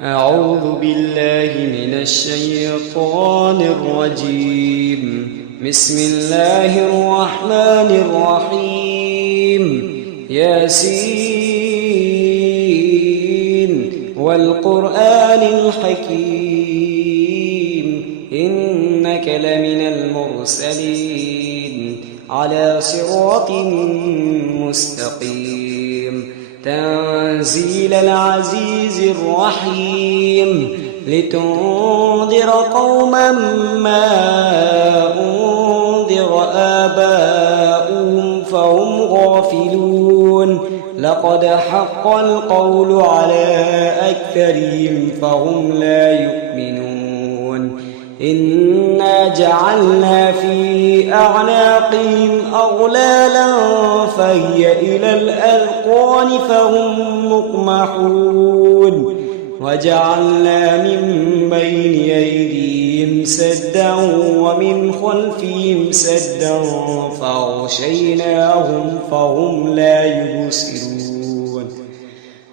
أعوذ بالله من الشيطان الرجيم. بسم الله الرحمن الرحيم. ياسين والقرآن الحكيم إنك لمن المرسلين على صراط مستقيم تنزيل العزيز الرحيم لتنذر قوما ما أنذر آباؤهم فهم غافلون لقد حق القول على أكثرهم فهم لا يؤمنون إنا جعلنا في أعناقهم أغلالا فهي إلى الأذقان فهم مقمحون وجعلنا من بين أيديهم سدا ومن خلفهم سدا فأغشيناهم فهم لا يبصرون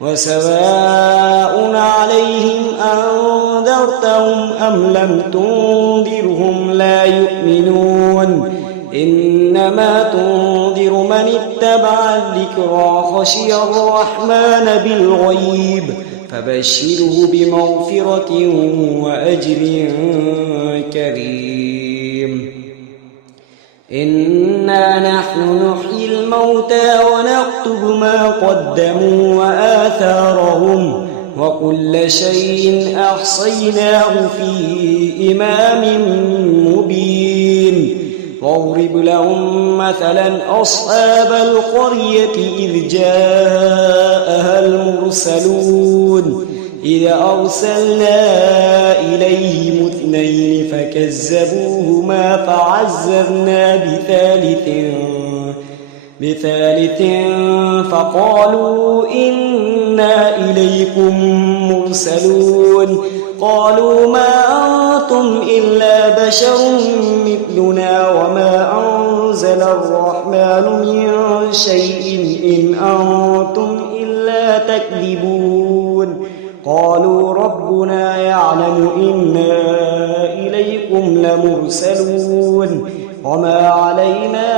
وسواء عليهم أنذرتهم أم لم تنذرهم لا يؤمنون إنما تنذر من اتبع الذكرى خشي الرحمن بالغيب فبشره بمغفرة وأجر كريم إنا نحن نحيي الموتى ونكتب ما قدموا وآثارهم وكل شيء أحصيناه في إمام مبين واضرب لهم مثلا أصحاب القرية إذ جاءها المرسلون إذ أرسلنا إليهم اثنين فكذبوهما فعززنا بثالث فقالوا إنا إليكم مرسلون قالوا ما أنتم إلا بشر مثلنا وما أنزل الرحمن من شيء إن أنتم إلا تكذبون قالوا ربنا يعلم إنا إليكم لمرسلون وما علينا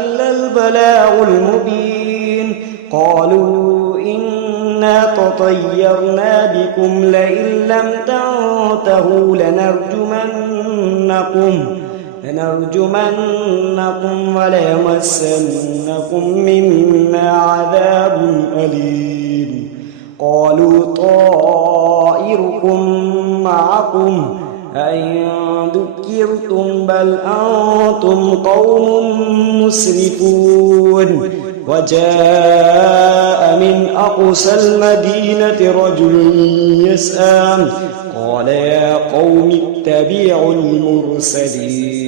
إلا البلاغ المبين قالوا إنا تطيرنا بكم لئن لم تنتهوا لنرجمنكم وليمسنكم منا عذاب أليم قالوا طائركم معكم أئن ذكرتم بل أنتم قوم مسرفون وجاء من أقصى المدينة رجل يسعى قال يا قوم اتبعوا المرسلين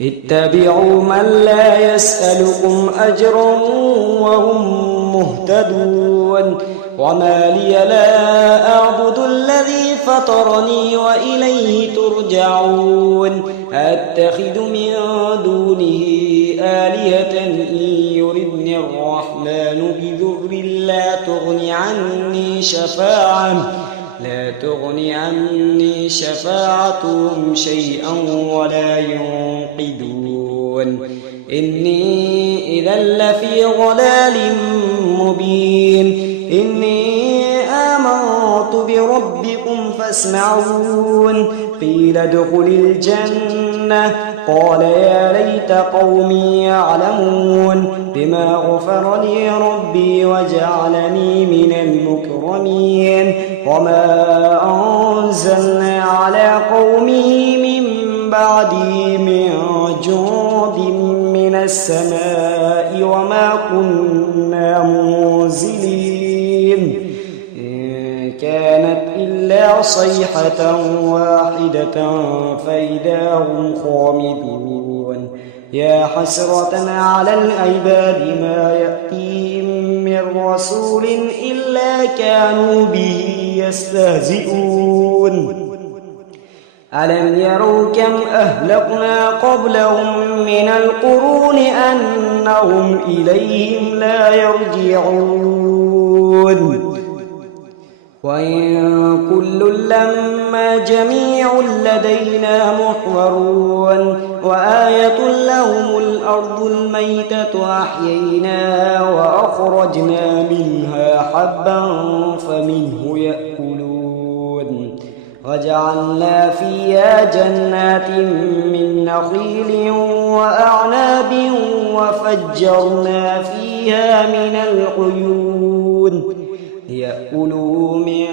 اتبعوا من لا يسألكم أجرا وهم مهتدون وما لي لا أعبد الذي فطرني وإليه ترجعون أتخذ من دونه آلهة إن يردني الرحمن بضر لا تغني عني شفاعتهم شيئا ولا ينقذون إني إذا لفي ضلال مبين إني آمنت بربكم فاسمعون قيل ادخل الجنة قال يا ليت قومي يعلمون بما غفر لي ربي وجعلني من المكرمين وما أنزلنا على قومه من بعده من جند من السماء وما كنا منزلين إن كانت إلا صيحة واحدة فإذا هم خامدون يا حسرة على العباد ما يأتيهم من رسول إلا كانوا به يستهزئون ألم يروا كم أهلكنا قبلهم من القرون أنهم إليهم لا يرجعون وإن كل لما جميع لدينا محضرون وآية لهم الأرض الميتة أحييناها وأخرجنا منها حبا فمنه يأكلون وجعلنا فيها جنات من نخيل وأعناب وفجرنا فيها من العيون ليأكلوا من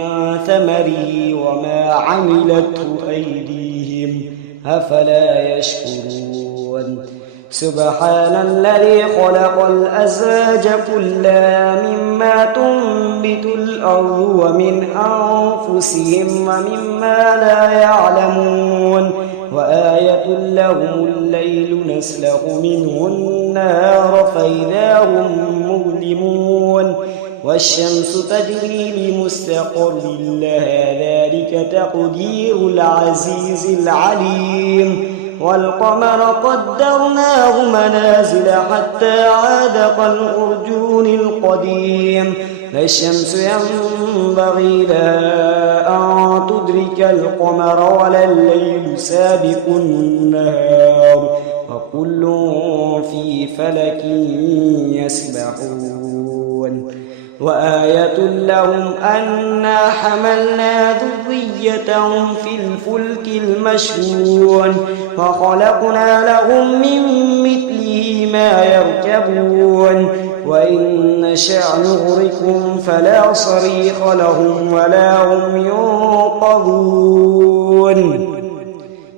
ثمره وما عملته أيديهم أفلا يشكرون سبحان الذي خلق الأزواج كلها مما تنبت الأرض ومن أنفسهم ومما لا يعلمون وآية لهم الليل نسلخ منه النهار فإذا هم مظلمون والشمس تجري لمستقر لها ذلك تقدير العزيز العليم والقمر قدرناه منازل حتى عاد كالعرجون القديم لا الشمس ينبغي لها أن تدرك القمر ولا الليل سابق النهار وكل في فلك يسبحون وآية لهم أنا حملنا ذريتهم في الفلك المشحون وخلقنا لهم من مثله ما يركبون وإن نشأ نغرقهم فلا صريخ لهم ولا هم ينقذون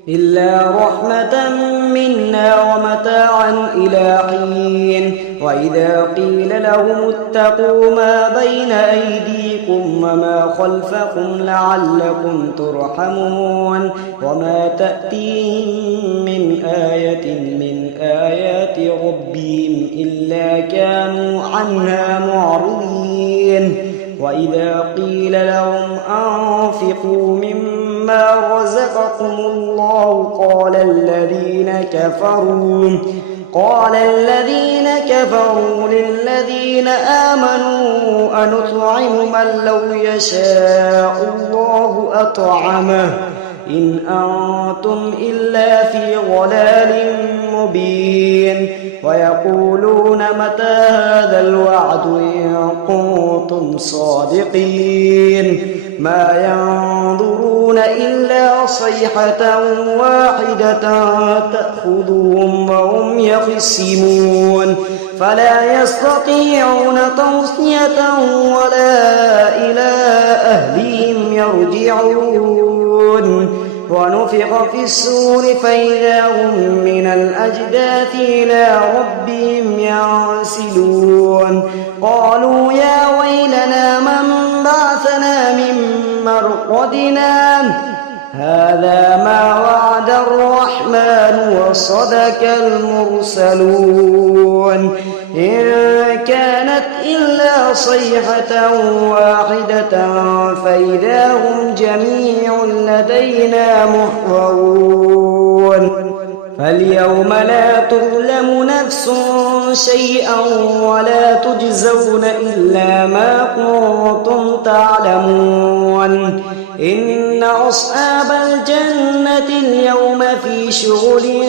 إلا رحمة منا ومتاعا إلى حين وإذا قيل لهم اتقوا ما بين أيديكم وما خلفكم لعلكم ترحمون وما تأتيهم من آية من آيات ربهم إلا كانوا عنها معرضين وإذا قيل لهم أنفقوا مما رزقكم الله قال الذين كفروا للذين آمنوا أنطعم من لو يشاء الله أطعمه إن أنتم إلا في ضلال مبين ويقولون متى هذا الوعد إن كنتم صادقين ما ينظرون إلا صيحة واحدة تأخذهم وهم يخصمون فلا يستطيعون توصية ولا إلى أهلهم يرجعون ونفخ في الصور فإذا هم من الأجداث إلى ربهم ينسلون قالوا يا ويلنا من بعثنا من مرقدنا هذا ما وعد الرحمن وصدق المرسلون إن كانت إلا صيحة واحدة فإذا هم جميع لدينا محضرون فاليوم لا تظلم نفس شيئا ولا تجزون إلا ما كنتم تعلمون إن أصحاب الجنة اليوم في شغل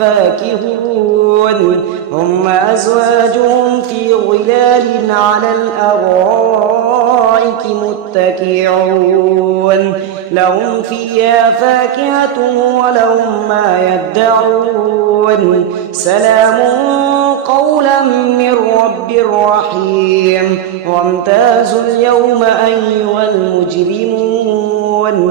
فاكهون هم أزواجهم في ظلال على الأرائك متكئون لهم فيها فاكهة ولهم ما يدعون سلام قولا من رب رحيم وامتازوا اليوم أيها المجرمون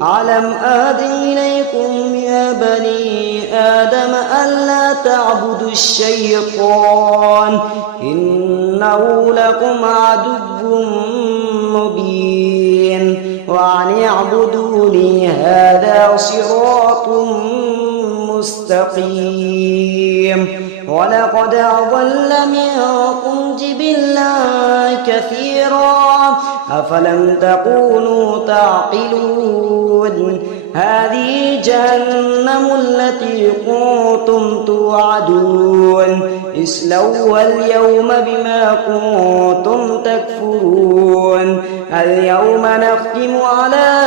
ألم أعهد إليكم يا بني آدم ألا تعبدوا الشيطان إنه لكم عدو مبين وأن اعبدوني هذا صراط مستقيم ولقد أضل منكم جبلا كثيرا أفلم تكونوا تعقلون هذه جهنم التي كنتم توعدون اصلوها اليوم بما كنتم تكفرون اليوم نختم على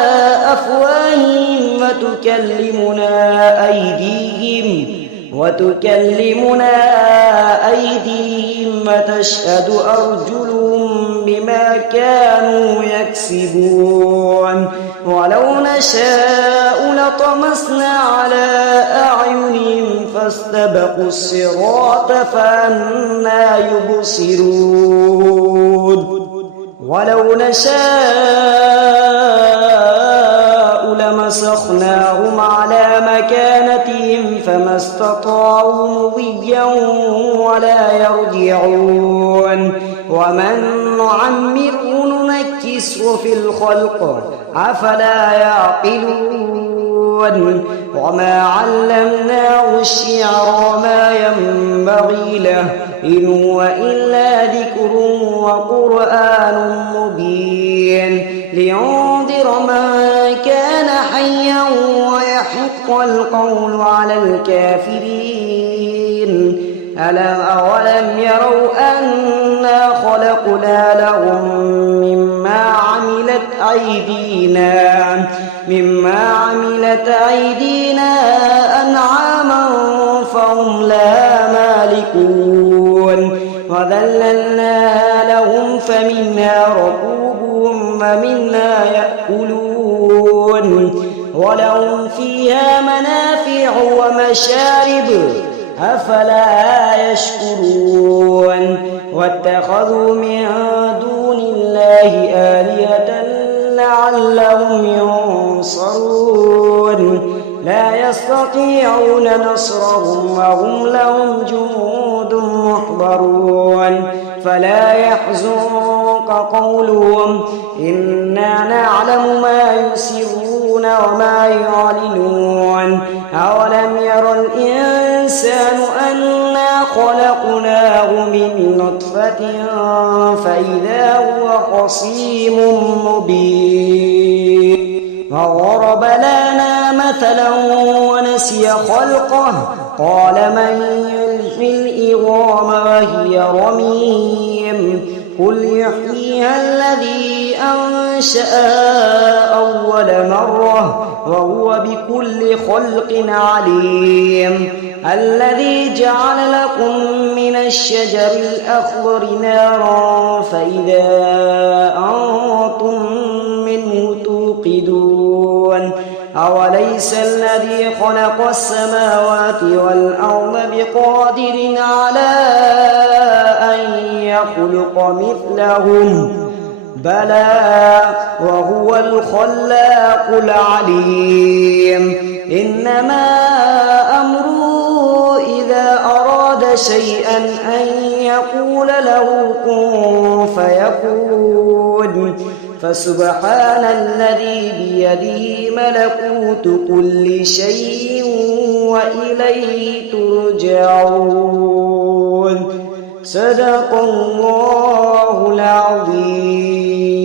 أفواههم وتكلمنا أيديهم وتشهد أرجلهم بما كانوا يكسبون ولو نشاء لطمسنا على أعينهم فاستبقوا الصراط فأنى يبصرون ولو نشاء لمسخناهم على مكانتهم فما استطاعوا مضيا ولا يرجعون ومن نعمره ننكسه في الخلق أفلا يعقلون وما علمناه الشعر وما ينبغي له إن هو إلا ذكر وقرآن مبين لينذر من كان حيا ويحق القول على الكافرين أولم يروا أنا خلقنا لهم مما عملت أيدينا أنعاما فهم لها مالكون وذللناها لهم فمنها ركوبهم ومنها يأكلون ولهم فيها منافع ومشارب أفلا يشكرون واتخذوا من دون الله آلهة لعلهم ينصرون لا يستطيعون نصرهم وهم لهم جنود محضرون فلا يحزنك قولهم إنا نعلم ما يسرون وما يعلنون أولم ير الإنسان أنا خلقناه من نطفة فإذا هو خصيم مبين وضرب لنا مثلا ونسي خلقه قال من يحيي العظام وهي رميم قل يحييها الذي أنشأها أول مرة وهو بكل خلق عليم الذي جعل لكم من الشجر الأخضر نارا فإذا أنتم منه توقدون أوليس الذي خلق السماوات والأرض بقادر على أن يخلق مثلهم بلى وهو الخلاق العليم إنما أمره إذا أراد شيئا أن يقول له كن فيكون فسبحان الذي بيده ملكوت كل شيء وإليه ترجعون صدق الله العظيم.